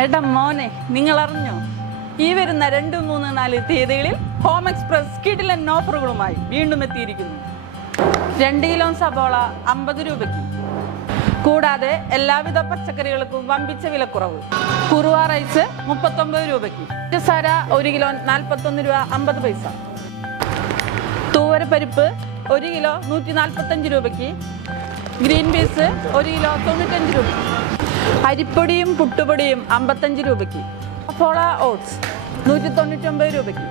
ഏട്ടാ മോനെ നിങ്ങൾ അറിഞ്ഞോ ഈ വരുന്ന രണ്ട് മൂന്ന് നാല് തീയതികളിൽ ഹോം എക്സ്പ്രസ് കിടിലൻ ഓഫറുകളുമായി വീണ്ടും എത്തിയിരിക്കുന്നു. രണ്ട് കിലോ സബോള അമ്പത് രൂപയ്ക്ക്. കൂടാതെ എല്ലാവിധ പച്ചക്കറികൾക്കും വമ്പിച്ച വിലക്കുറവ്. കുറുവ റൈസ് മുപ്പത്തൊമ്പത് രൂപയ്ക്ക്. പഞ്ചസാര ഒരു കിലോ നാൽപ്പത്തൊന്ന് രൂപ അമ്പത് പൈസ. തൂവരപ്പരിപ്പ് ഒരു കിലോ നൂറ്റി നാൽപ്പത്തഞ്ച് രൂപയ്ക്ക്. ഗ്രീൻ പീസ് ഒരു കിലോ തൊണ്ണൂറ്റഞ്ച് രൂപ. അരിപ്പൊടിയും പുട്ടുപൊടിയും അമ്പത്തഞ്ച് രൂപയ്ക്ക്. ഫോള ഓട്സ് നൂറ്റി തൊണ്ണൂറ്റൊമ്പത് രൂപയ്ക്ക്.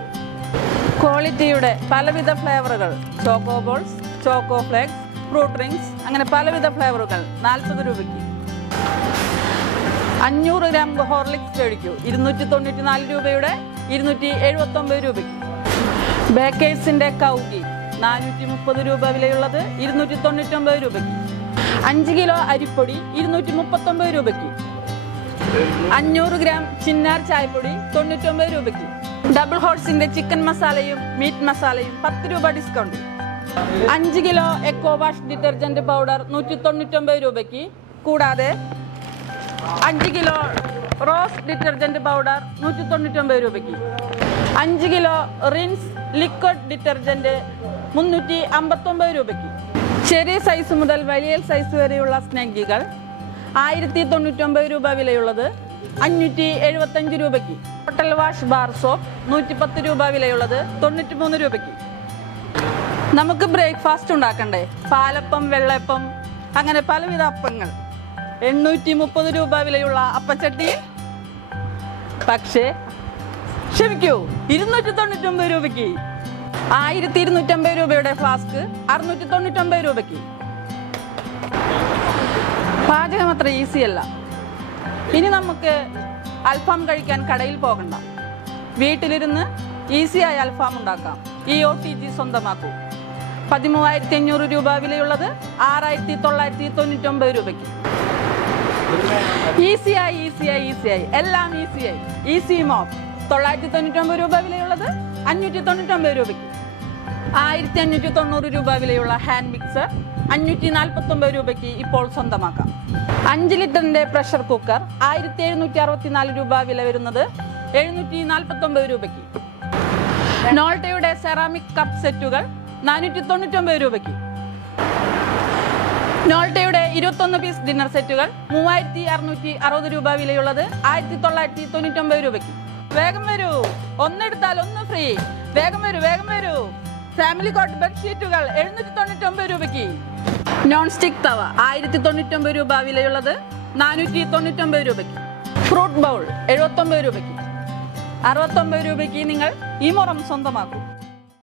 ക്വാളിറ്റിയുടെ പലവിധ ഫ്ലേവറുകൾ. Choco balls choco flakes fruit rings അങ്ങനെ പലവിധ ഫ്ലേവറുകൾ. നാൽപ്പത് രൂപയ്ക്ക്. അഞ്ഞൂറ് ഗ്രാം ഹോർലിക്സ് കഴിക്കൂ. ഇരുന്നൂറ്റി തൊണ്ണൂറ്റി നാല് രൂപയുടെ ഇരുന്നൂറ്റി എഴുപത്തൊമ്പത് രൂപയ്ക്ക് ബേക്കേഴ്സിന്റെ കൗകി നാനൂറ്റി മുപ്പത് രൂപ വിലയുള്ളത് ഇരുന്നൂറ്റി തൊണ്ണൂറ്റൊമ്പത് രൂപയ്ക്ക്. അഞ്ച് കിലോ അരിപ്പൊടി ഇരുന്നൂറ്റി മുപ്പത്തൊമ്പത് രൂപയ്ക്ക്. അഞ്ഞൂറ് ഗ്രാം ചിന്നാർ ചായപ്പൊടി തൊണ്ണൂറ്റൊമ്പത് രൂപയ്ക്ക്. ഡബിൾ ഹോൾസിന്റെ ചിക്കൻ മസാലയും മീറ്റ് മസാലയും പത്ത് രൂപ ഡിസ്കൗണ്ട് അഞ്ച് kilo eco wash detergent powder നൂറ്റി തൊണ്ണൂറ്റൊമ്പത് രൂപയ്ക്ക്. കൂടാതെ അഞ്ച് കിലോ റോസ് ഡിറ്റർജന്റ് പൗഡർ നൂറ്റി തൊണ്ണൂറ്റൊമ്പത് രൂപയ്ക്ക്. അഞ്ച് കിലോ റിൻസ് ലിക്വിഡ് ഡിറ്റർജന്റ് മുന്നൂറ്റി അമ്പത്തൊമ്പത് രൂപയ്ക്ക്. ചെറിയ സൈസ് മുതൽ വലിയ സൈസ് വരെയുള്ള സ്നാഗികൾ ആയിരത്തി തൊണ്ണൂറ്റൊമ്പത് രൂപ വിലയുള്ളത് അഞ്ഞൂറ്റി എഴുപത്തഞ്ച് രൂപയ്ക്ക്. ഹോട്ടൽ വാഷ് ബാർ സോപ്പ് നൂറ്റി പത്ത് രൂപ വിലയുള്ളത് തൊണ്ണൂറ്റി മൂന്ന് രൂപയ്ക്ക്. നമുക്ക് ബ്രേക്ക്ഫാസ്റ്റ് ഉണ്ടാക്കണ്ടേ? പാലപ്പം വെള്ളപ്പം അങ്ങനെ പലവിധ അപ്പങ്ങൾ. എണ്ണൂറ്റി മുപ്പത് രൂപ വിലയുള്ള അപ്പച്ചട്ടി. പക്ഷേ ക്ഷമിക്കൂ ഇരുന്നൂറ്റി തൊണ്ണൂറ്റൊമ്പത് രൂപയ്ക്ക്. ആയിരത്തി ഇരുന്നൂറ്റമ്പത് രൂപയുടെ ഫ്ലാസ്ക് അറുന്നൂറ്റി തൊണ്ണൂറ്റൊമ്പത് രൂപയ്ക്ക്. പാചകം അത്ര ഈസി അല്ല. ഇനി നമുക്ക് അൽഫാം കഴിക്കാൻ കടയിൽ പോകണ്ട. വീട്ടിലിരുന്ന് ഈസിയായി അൽഫാം ഉണ്ടാക്കാം. ഈ ഒ ടി ജി സ്വന്തമാക്കൂ. പതിമൂവായിരത്തി അഞ്ഞൂറ് രൂപ വിലയുള്ളത് ആറായിരത്തി തൊള്ളായിരത്തി തൊണ്ണൂറ്റൊമ്പത് രൂപയ്ക്ക് ഈസിയായി ഈസിയായി ഈസിയായി എല്ലാം ഈസിയായി ഈസി മോപ്പ് തൊള്ളായിരത്തി തൊണ്ണൂറ്റൊമ്പത് രൂപ വിലയുള്ളത് അഞ്ഞൂറ്റി തൊണ്ണൂറ്റൊമ്പത് രൂപയ്ക്ക്. ആയിരത്തി അഞ്ഞൂറ്റി തൊണ്ണൂറ് രൂപ വിലയുള്ള ഹാൻഡ് മിക്സർ അഞ്ഞൂറ്റി നാൽപ്പത്തൊമ്പത് രൂപയ്ക്ക് ഇപ്പോൾ സ്വന്തമാക്കാം. അഞ്ച് ലിറ്ററിന്റെ പ്രഷർ കുക്കർ ആയിരത്തി എഴുന്നൂറ്റി അറുപത്തിനാല് രൂപ വില വരുന്നത് എഴുന്നൂറ്റി നാൽപ്പത്തൊമ്പത് രൂപയ്ക്ക്. നോൾട്ടയുടെ സെറാമിക് കപ്പ് സെറ്റുകൾ നാനൂറ്റി തൊണ്ണൂറ്റൊമ്പത് രൂപയ്ക്ക്. നോൾട്ടയുടെ ഇരുപത്തൊന്ന് പീസ് ഡിന്നർ സെറ്റുകൾ മൂവായിരത്തി അറുന്നൂറ്റി അറുപത് രൂപ വിലയുള്ളത് ആയിരത്തി തൊള്ളായിരത്തി തൊണ്ണൂറ്റൊമ്പത് രൂപയ്ക്ക്. വേഗം വരൂ. ഒന്നെടുത്താൽ ഒന്ന് ഫ്രീ വേഗം വരൂ വേഗം വരൂ. ഫാമിലി കോട്ട് ബെഡ്ഷീറ്റുകൾ എഴുന്നൂറ്റി തൊണ്ണൂറ്റൊമ്പത് രൂപയ്ക്ക്. നോൺ സ്റ്റിക് തവ ആയിരത്തി തൊണ്ണൂറ്റൊമ്പത് രൂപ വിലയുള്ളത് നാനൂറ്റി തൊണ്ണൂറ്റൊമ്പത് രൂപയ്ക്ക്. ഫ്രൂട്ട് ബൗൾ എഴുപത്തൊമ്പത് രൂപയ്ക്ക്. അറുപത്തൊമ്പത് രൂപയ്ക്ക് നിങ്ങൾ ഈ മുറം സ്വന്തമാക്കൂ.